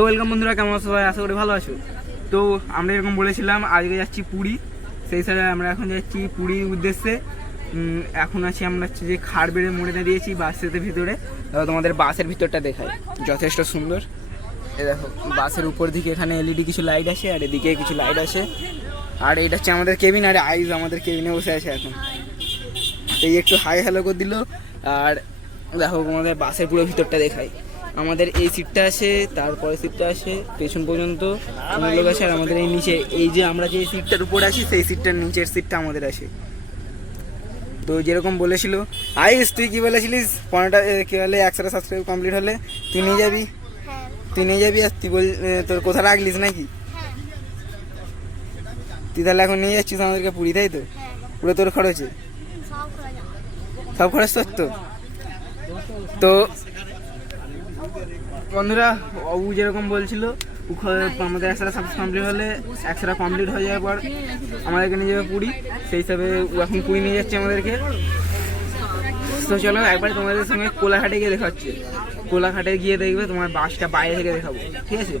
তো ওয়েলকাম বন্ধুরা, কেমন আছো সবাই? আশা করি ভালো আছো। তো আমরা এরকম বলেছিলাম আজকে যাচ্ছি পুরী, সেই হিসাবে আমরা এখন যাচ্ছি পুরীর উদ্দেশ্যে। এখন আছি আমরা হচ্ছে যে খাড়বেড়ে মোড়ে দিয়েছি বাসের ভিতরে। তোমাদের বাসের ভিতরটা দেখায়, যথেষ্ট সুন্দর। এ দেখো বাসের উপর দিকে এখানে এলইডি কিছু লাইট আসে, আর এদিকে কিছু লাইট আসে। আর এটা হচ্ছে আমাদের কেবিন, আর আইজ আমাদের কেবিনে বসে আছে এখন। এই একটু হাই হ্যালো করে দিল। আর দেখো আমাদের বাসের পুরো ভিতরটা দেখায়। আমাদের এই সিটটা আসে, তারপরে সিটটা আসে পেছন পর্যন্ত অনেক লোক আসে। আর আমাদের এই নিচে এই যে আমরা যে সিটটার উপর আসি, সেই সিটটার নিচের সিটটা আমাদের আসে। তো যেরকম বলেছিল আইস, তুই কি বলেছিলিস 15টা কি বলে 100টা সাবস্ক্রাইব কমপ্লিট হলে তুই নিয়ে যাবি, আর তুই বল তোর কোথা রাখলিস নাকি? তুই তাহলে এখন নিয়ে যাচ্ছিস আমাদেরকে পুরী, তাই তো? পুরো তোর খরচে, সব খরচ তোর তো। তো বন্ধুরা, ও যেরকম বলছিল আমাদের 100টা সাবস্ক্রাইব কমপ্লিট হলে 100টা কমপ্লিট হয়ে যাওয়ার পর আমাদেরকে নিয়ে যাবে পুরী, সেই হিসাবে ও এখন পুরী নিয়ে যাচ্ছে আমাদেরকে। তো চলো একবার তোমাদের সঙ্গে কোলাঘাটে গিয়ে দেখা হচ্ছে। কোলাঘাটে গিয়ে দেখবে তোমার বাসটা বাইরে থেকে দেখাবো, ঠিক আছে?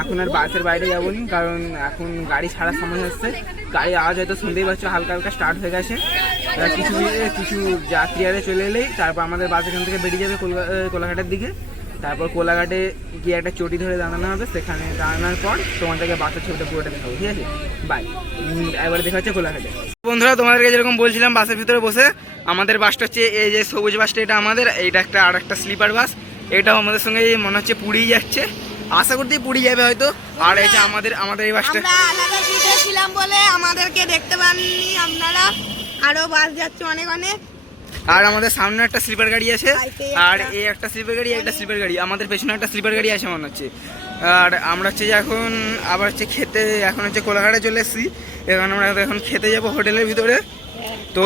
এখন আর বাসের বাইরে যাবো নি, কারণ এখন গাড়ি ছাড়ার সময় হচ্ছে। গাড়ি আওয়াজ হয়তো শুনতেই পাচ্ছ, হালকা হালকা স্টার্ট হয়ে গেছে। কিছু যাত্রী আরে চলে এলেই তারপর আমাদের বাস এখান থেকে বেরিয়ে যাবে কোলাঘাটের দিকে। তারপর কোলাঘাটে গিয়ে একটা চটি ধরে দাঁড়ানো হবে, সেখানে দাঁড়ানোর পর তোমাদেরকে বাসের ছবিটা পুরোটা দেখাবো, ঠিক আছে? বাই, একবার দেখা হচ্ছে কোলাঘাটে। বন্ধুরা, তোমাদেরকে যেরকম বলছিলাম বাসের ভিতরে বসে, আমাদের বাসটা হচ্ছে এই যে সবুজ বাসটা, এটা আমাদের। এইটা একটা আর একটা স্লিপার বাস, এটাও আমাদের সঙ্গে মনে হচ্ছে পুরী যাচ্ছে, আশা করতে পুরী যাবে হয়তো। আর এটা আমাদের এই বাসটা ছিলাম বলে আমাদেরকে দেখতে পাননি আপনারা, আরো বাস যাচ্ছে অনেক অনেক। আর আমাদের সামনে একটা স্লিপার গাড়ি আছে, আর এই একটা স্লিপার গাড়ি, একটা স্লিপার গাড়ি, আমাদের পেছনে একটা স্লিপার গাড়ি আছে মনে হচ্ছে। আর আমরা হচ্ছে যে এখন আবার হচ্ছে খেতে, এখন হচ্ছে কোলাঘাটে চলে এসেছি। এখানে আমরা এখন খেতে যাবো হোটেলের ভিতরে। তো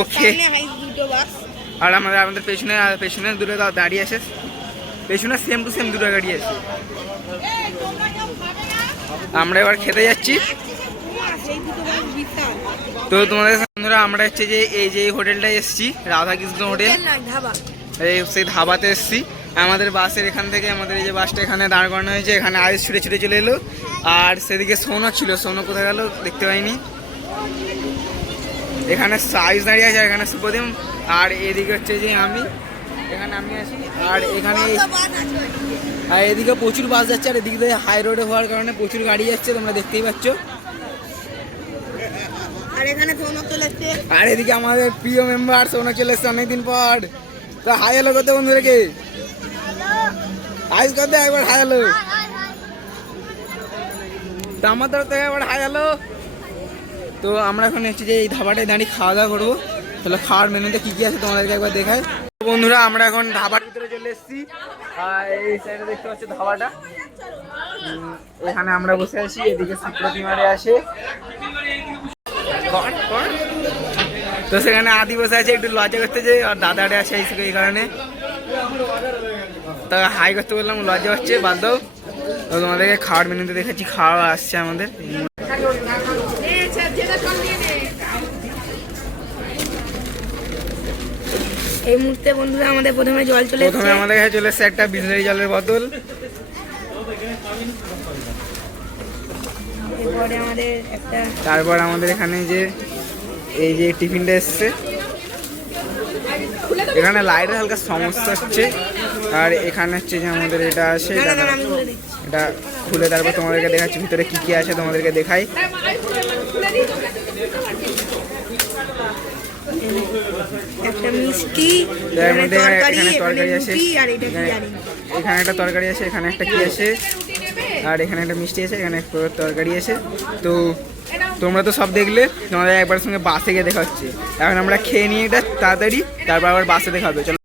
আর আমাদের পেছনে দুটো দাঁড়িয়ে আছে, পেছনে সেম টু সেম দুটো গাড়ি আছে। আমরা এবার খেতে যাচ্ছি। তো তোমাদের বন্ধুরা, আমরা হচ্ছে যে এই যে হোটেলটায় এসেছি, রাধাকৃষ্ণ হোটেল, এই সেই ধাবাতে এসেছি। আমাদের বাসের এখান থেকে আমাদের এই যে বাসটা এখানে দাঁড় করানো হয়েছে, এখানে আইস ছুটে ছুটে চলে এলো। আর সেদিকে সোনো ছিল, সোনো কোথায় গেল দেখতে পাইনি। এখানে আইস দাঁড়িয়ে আছে, আর এখানে সুপ্রদীপ। আর এদিকে হচ্ছে যে এখানে আমি আছি। আর এখানে এদিকে প্রচুর বাস যাচ্ছে, আর এদিকে হাই রোডে হওয়ার কারণে প্রচুর গাড়ি যাচ্ছে, তোমরা দেখতেই পাচ্ছ। আর এদিকে আমাদের প্রিয় মেম্বার সোনা চলে এসছে অনেকদিন পর। তো হাই হ্যালো করতে বন্ধুদেরকে, আইস করতে একবার হাই হ্যালো। তো আমার তরফ থেকে একবার হাই হ্যালো। তো আমরা এখন হচ্ছে যে এই ধাবাটায় দাঁড়িয়ে খাওয়া দাওয়া করবো। তাহলে খাওয়ার মেনুতে কি কি আছে তোমাদেরকে একবার দেখায়। বন্ধুরা, আমরা এখন ধাবার ভিতরে চলে এসেছি। আর এই সাইডে দেখতে পাচ্ছি ধাবাটা, এখানে আমরা বসে আছি। এদিকে সুপ্রতিমারে আসে, তো সেখানে আদি বসে আছে, একটু লজ্জা করতে যে, আর দাদারে আছে এই কারণে। তা হাই করতে বললাম, লজ্জা হচ্ছে, বাদ দাও। তো তোমাদেরকে খাওয়ার মেনুতে দেখাচ্ছি, খাওয়া আসছে আমাদের। এই মুহূর্তে বন্ধুরা আমাদের প্রথমে আমাদের কাছে চলে এসছে একটা বিসলারি জলের বোতল। তারপর আমাদের এখানে যে এই যে টিফিনটা এসছে, এখানে লাইটের হালকা সমস্যা হচ্ছে। আর এখানে হচ্ছে যে আমাদের এটা আছে, এটা খুলে তারপর তোমাদেরকে দেখাচ্ছি ভিতরে কি কি আছে, তোমাদেরকে দেখাই। একটা মিষ্টি, এখানে তরকারি আছে, এখানে একটা তরকারি আছে, এখানে একটা কি আছে, আর এখানে একটা মিষ্টি আছে, এখানে একটা তরকারি আছে। তো তোমরা তো সব দেখলে, তোমাদের একবার সঙ্গে বাসে গিয়ে দেখা হচ্ছে। এখন আমরা খেয়ে নিয়ে এটা তাড়াতাড়ি, তারপর আবার বাসে দেখা হবে। চলো।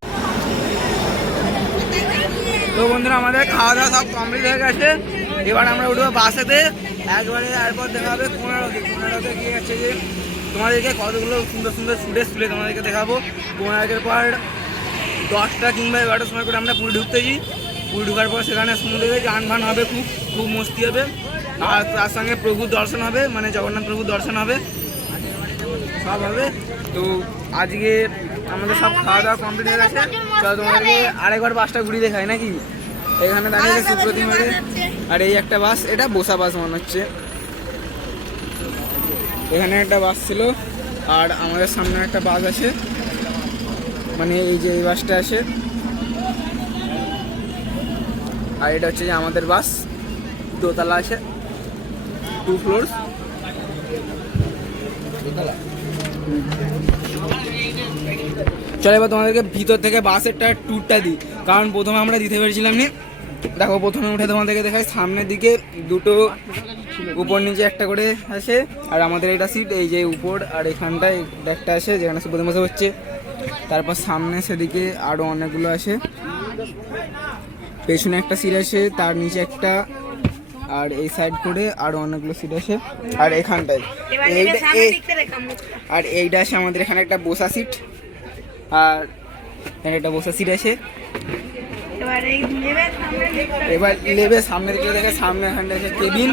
তো বন্ধুরা, আমাদের খাওয়া দাওয়া সব কমপ্লিট হয়ে গেছে। এবার আমরা উঠবো বাসেতে একবারে, এরপর দেখা হবে কোনারকে গিয়ে গেছে যে তোমাদেরকে কতগুলো সুন্দর সুন্দর ফুটেজ তুলে তোমাদেরকে দেখাবো। কোনারকের পর 10টা কিংবা 11টার সময় করে আমরা পুরী ঢুকতেছি। পুরী ঢুকার পর সেখানে সমুদ্রে গান ভান হবে, খুব মস্তি হবে। আর তার সঙ্গে প্রভুর দর্শন হবে, মানে জগন্নাথ প্রভুর দর্শন হবে, সব হবে। তো আজকে আমাদের সব খাওয়া দাওয়া কমপ্লিট হয়ে গেছে। তো তোমাদেরকে আরেকবার বাসটা ঘুরিয়ে দেখায় নাকি। এখানে দাঁড়িয়ে সুপ্রতিমারে আর এই একটা বাস, এটা বসা বাস মনে হচ্ছে। এখানে একটা বাস ছিল, আর আমাদের সামনে একটা বাস আছে, মানে এই যে এই বাসটা আছে। আর এটা হচ্ছে যে আমাদের বাস, দোতলা আছে, 2 ফ্লোরস। চলো এবার তোমাদেরকে ভিতর থেকে বাসেরটা ট্যুরটা দিই, কারণ প্রথমে আমরা দিতে পেরেছিলাম না। দেখো প্রথমে উঠে তোমাদেরকে দেখাই, সামনের দিকে দুটো উপর নিচে একটা করে আছে, আর আমাদের এটা সিট এই যে উপর, আর এখানটায় একটা আছে যেখানে সুপতি বসে হচ্ছে। তারপর সামনে সেদিকে আরও অনেকগুলো আছে, পেছনে একটা সিট আছে, তার নিচে একটা, আর এই সাইড করে আরও অনেকগুলো সিট আছে। আর এখানটায় আর এইটা আছে আমাদের এখানে একটা বসা সিট, আর এখানে একটা বসা সিট আছে। এবার লেবে সামনের দিকে দেখে, সামনে এখানটা আছে কেবিন,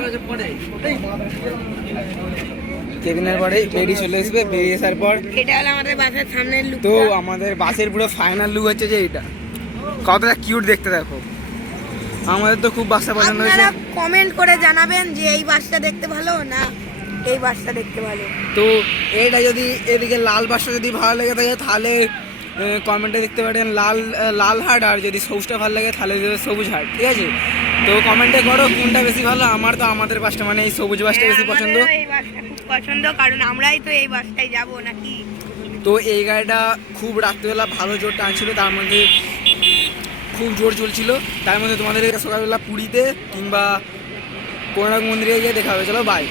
কেবিনের পরে বেরিয়ে চলে আসবে। বেরিয়ে আসার পর এটা হলো আমাদের বাসের সামনের লুক। তো আমাদের বাসের পুরো ফাইনাল লুক হচ্ছে যে এইটা, কতটা কিউট দেখতে দেখো। আমাদের তো খুব বাসটা পছন্দ হয়েছে। আপনারা কমেন্ট করে জানাবেন যে এই বাসটা দেখতে ভালো না এই বাসটা দেখতে ভালো। তো এইটা যদি এদিকে লাল বাসটা যদি ভালো লেগে থাকে তাহলে কমেন্টে দেখতে পারেন লাল হাট, আর যদি সবুজটা ভালো লাগে তাহলে দেবে সবুজ হাট, ঠিক আছে? তো কমেন্টে করো কোনটা বেশি ভালো। আমার তো আমাদের বাসটা মানে এই সবুজ বাসটা বেশি পছন্দ। আমাদেরও এই বাসটা খুব পছন্দ, কারণ আমরাই তো এই বাসটাই যাব নাকি। তো এই গাড়িটা খুব রাত্রিবেলা ভালো জোর টানছিল, তার মধ্যে খুব জোর চলছিল। তার মধ্যে তোমাদের সকালবেলা পুরীতে কিংবা কোনারক মন্দিরে গিয়ে দেখা হবে। চলো বাই।